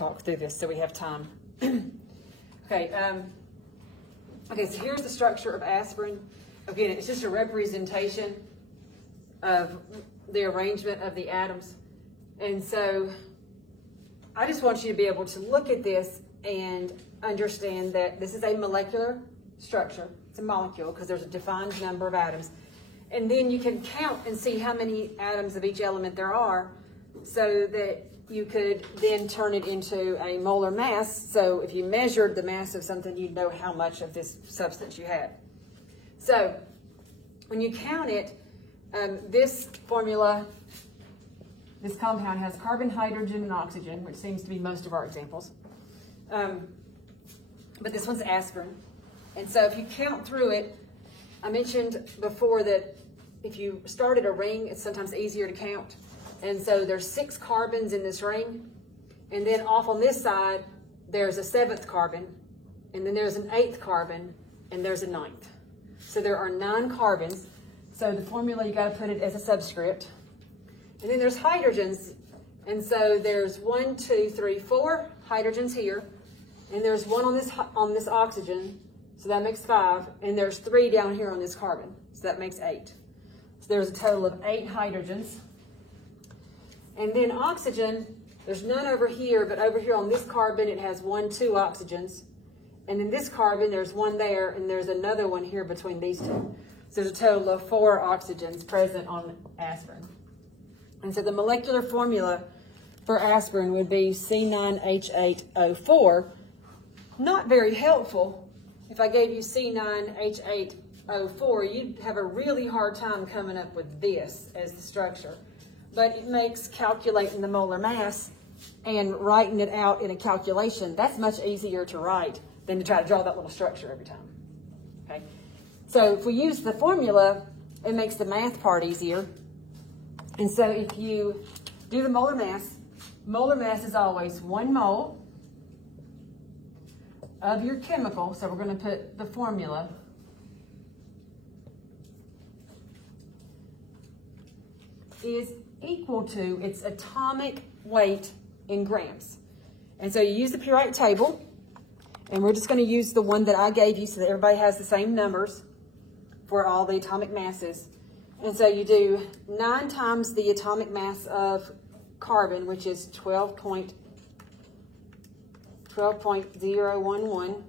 talk through this so we have time. Okay, okay, so here's the structure of aspirin. Again, it's just a representation of the arrangement of the atoms. And so I just want you to be able to look at this and understand that this is a molecular structure. It's a molecule because there's a defined number of atoms. And then you can count and see how many atoms of each element there are so that you could then turn it into a molar mass. So if you measured the mass of something, you'd know how much of this substance you had. So when you count it, this formula, this compound has carbon, hydrogen, and oxygen, which seems to be most of our examples. But this one's aspirin. And so if you count through it, I mentioned before that if you started a ring, it's sometimes easier to count. And so there's 6 carbons in this ring. And then off on this side, there's a 7th carbon. And then there's an 8th carbon. And there's a 9th. So there are 9 carbons. So the formula, you got to put it as a subscript. And then there's hydrogens. And so there's 1, 2, 3, 4 hydrogens here. And there's 1 on this oxygen. So that makes 5. And there's 3 down here on this carbon. So that makes 8. So there's a total of 8 hydrogens. And then oxygen, there's none over here, but over here on this carbon, it has 1, 2 oxygens. And then this carbon, there's 1 there, and there's another one here between these 2. So there's a total of 4 oxygens present on aspirin. And so the molecular formula for aspirin would be C9H8O4. Not very helpful. If I gave you C9H8O4, you'd have a really hard time coming up with this as the structure. But it makes calculating the molar mass and writing it out in a calculation, that's much easier to write than to try to draw that little structure every time. Okay? So if we use the formula, it makes the math part easier. And so if you do the molar mass is always 1 mole of your chemical. So we're going to put the formula. Is equal to its atomic weight in grams. And so you use the periodic table, and we're just going to use the one that I gave you so that everybody has the same numbers for all the atomic masses. And so you do 9 times the atomic mass of carbon, which is 12.011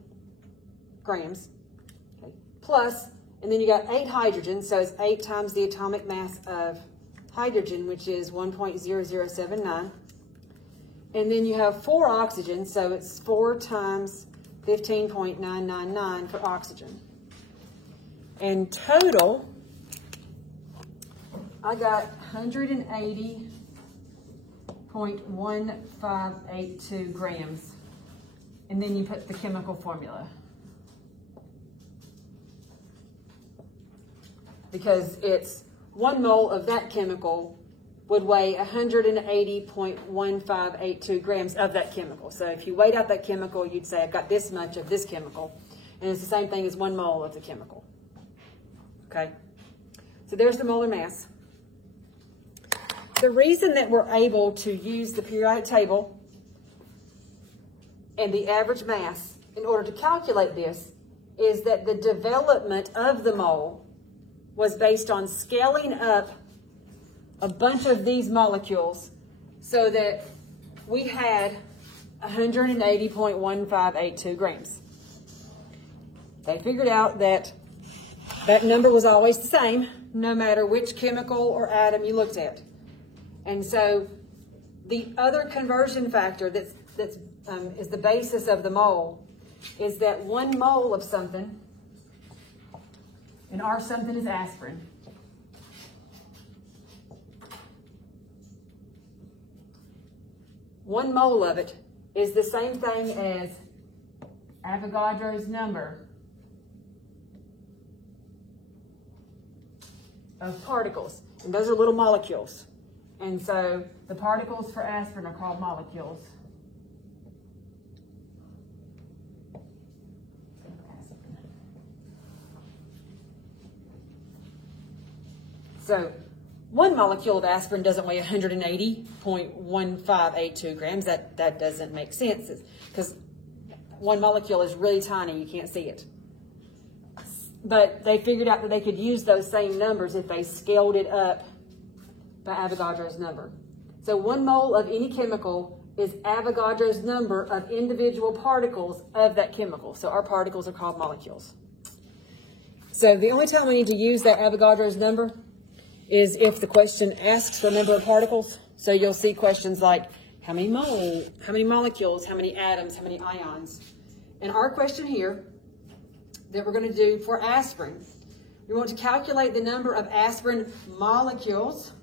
grams, okay, plus, and then you got 8 hydrogens, so it's 8 times the atomic mass of hydrogen, which is 1.0079. And then you have 4 oxygens, so it's 4 times 15.999 for oxygen. And total, I got 180.1582 grams. And then you put the chemical formula. Because it's 1 mole of that chemical would weigh 180.1582 grams of that chemical. So if you weighed out that chemical, you'd say, I've got this much of this chemical. And it's the same thing as 1 mole of the chemical. Okay? So there's the molar mass. The reason that we're able to use the periodic table and the average mass in order to calculate this is that the development of the mole was based on scaling up a bunch of these molecules so that we had 180.1582 grams. They figured out that that number was always the same, no matter which chemical or atom you looked at. And so the other conversion factor that is the basis of the mole is that 1 mole of something, and our something is aspirin. One mole of it is the same thing as Avogadro's number of particles. And those are little molecules. And so the particles for aspirin are called molecules. So 1 molecule of aspirin doesn't weigh 180.1582 grams. That doesn't make sense because 1 molecule is really tiny. You can't see it. But they figured out that they could use those same numbers if they scaled it up by Avogadro's number. So 1 mole of any chemical is Avogadro's number of individual particles of that chemical. So our particles are called molecules. So the only time we need to use that Avogadro's number is if the question asks for a number of particles. So you'll see questions like how many molecules, how many atoms, how many ions. And our question here that we're going to do for aspirin, we want to calculate the number of aspirin molecules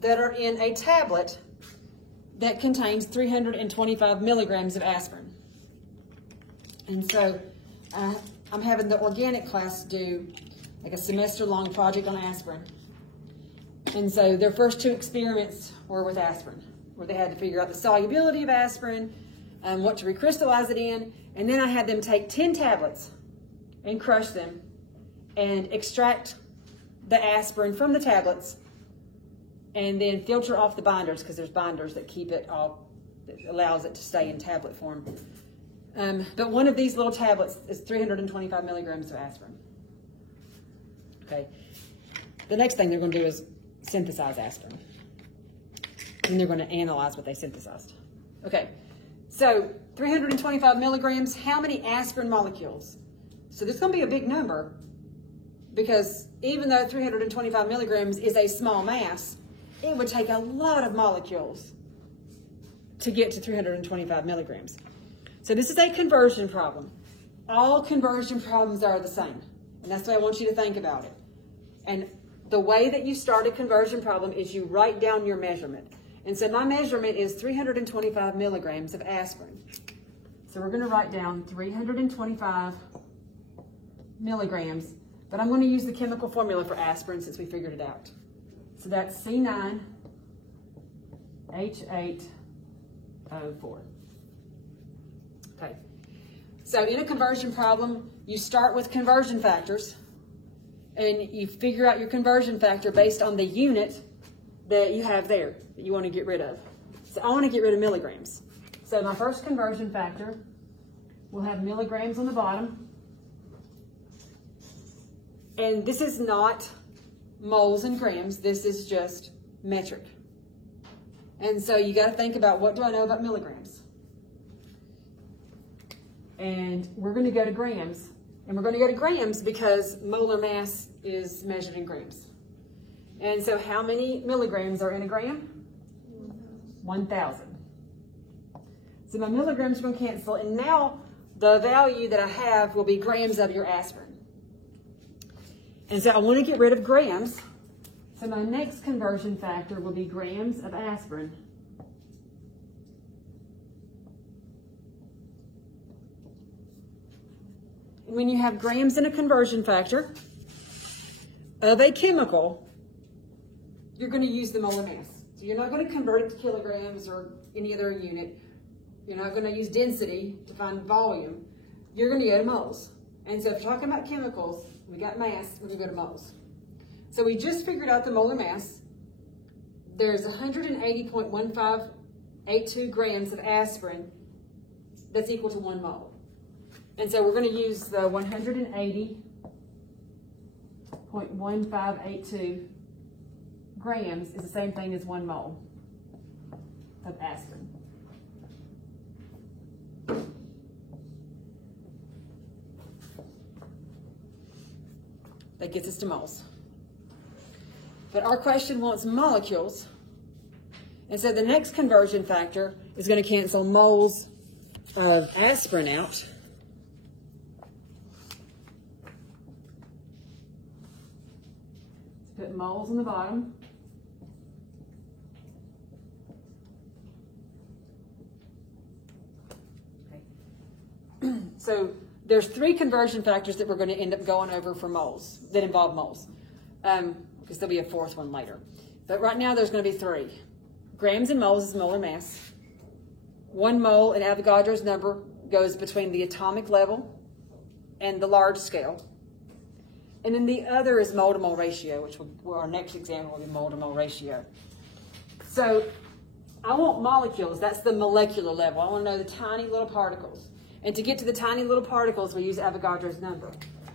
that are in a tablet that contains 325 milligrams of aspirin. And so I'm having the organic class do like a semester-long project on aspirin. And so their first 2 experiments were with aspirin, where they had to figure out the solubility of aspirin, what to recrystallize it in, and then I had them take 10 tablets and crush them and extract the aspirin from the tablets and then filter off the binders, because there's binders that keep it all, that allows it to stay in tablet form. But one of these little tablets is 325 milligrams of aspirin. Okay. The next thing they're going to do is synthesize aspirin. And they're going to analyze what they synthesized. Okay. So 325 milligrams, how many aspirin molecules? So this is going to be a big number, because even though 325 milligrams is a small mass, it would take a lot of molecules to get to 325 milligrams. So this is a conversion problem. All conversion problems are the same. And that's the way I want you to think about it. And the way that you start a conversion problem is you write down your measurement. And so my measurement is 325 milligrams of aspirin. So we're going to write down 325 milligrams. But I'm going to use the chemical formula for aspirin since we figured it out. So that's C9H8O4. Okay. So in a conversion problem, you start with conversion factors, and you figure out your conversion factor based on the unit that you have there that you want to get rid of. So I want to get rid of milligrams. So my first conversion factor will have milligrams on the bottom. And this is not moles and grams. This is just metric. And so you got to think about, what do I know about milligrams? And we're going to go to grams. And we're going to go to grams because molar mass is measured in grams. And so how many milligrams are in a gram? 1,000. So my milligrams are going to cancel. And now the value that I have will be grams of your aspirin. And so I want to get rid of grams. So my next conversion factor will be grams of aspirin. And when you have grams in a conversion factor of a chemical, you're going to use the molar mass. So you're not going to convert it to kilograms or any other unit. You're not going to use density to find volume. You're going to go to moles. And so if you're talking about chemicals, we got mass, we're going to go to moles. So we just figured out the molar mass. There's 180.1582 grams of aspirin that's equal to 1 mole. And so we're going to use the 180.1582 grams is the same thing as 1 mole of aspirin. That gets us to moles. But our question wants molecules. And so the next conversion factor is going to cancel moles of aspirin out. Put moles on the bottom. Okay. So there's 3 conversion factors that we're going to end up going over for moles, that involve moles. Because there'll be a 4th one later. But right now there's going to be 3. Grams and moles is molar mass. 1 mole in Avogadro's number goes between the atomic level and the large scale. And then the other is mole to mole ratio, which will our next example will be mole to mole ratio. So I want molecules. That's the molecular level. I want to know the tiny little particles. And to get to the tiny little particles, we use Avogadro's number.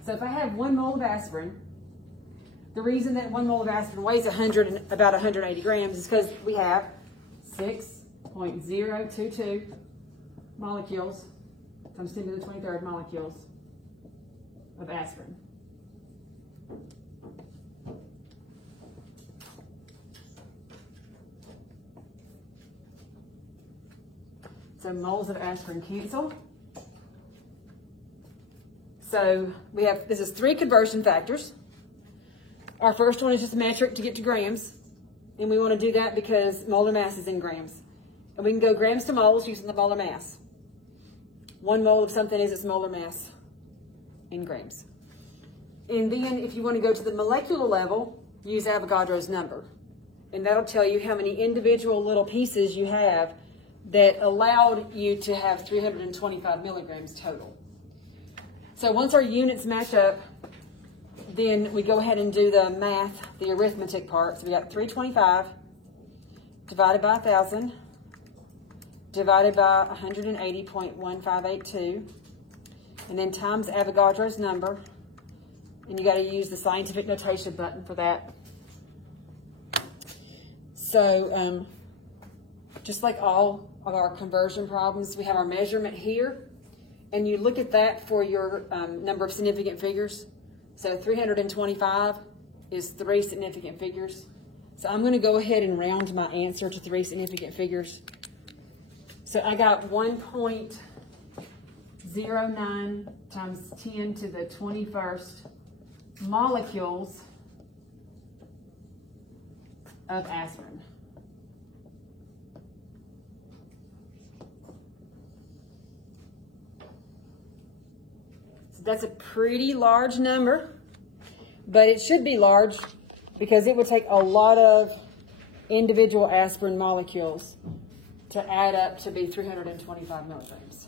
So if I have 1 mole of aspirin, the reason that 1 mole of aspirin weighs about 180 grams is because we have 6.022 molecules times 10 to the 23rd molecules of aspirin. So moles of aspirin cancel. So we have, this is 3 conversion factors. Our first one is just metric to get to grams. And we want to do that because molar mass is in grams. And we can go grams to moles using the molar mass. 1 mole of something is its molar mass in grams. And then if you want to go to the molecular level, use Avogadro's number. And that'll tell you how many individual little pieces you have that allowed you to have 325 milligrams total. So once our units match up, then we go ahead and do the math, the arithmetic part. So we got 325 divided by 1,000 divided by 180.1582, and then times Avogadro's number. And you got to use the scientific notation button for that. So just like all of our conversion problems, we have our measurement here. And you look at that for your number of significant figures. So 325 is 3 significant figures. So I'm going to go ahead and round my answer to 3 significant figures. So I got 1.09 times 10 to the 21st molecules of aspirin. So that's a pretty large number, but it should be large because it would take a lot of individual aspirin molecules to add up to be 325 milligrams.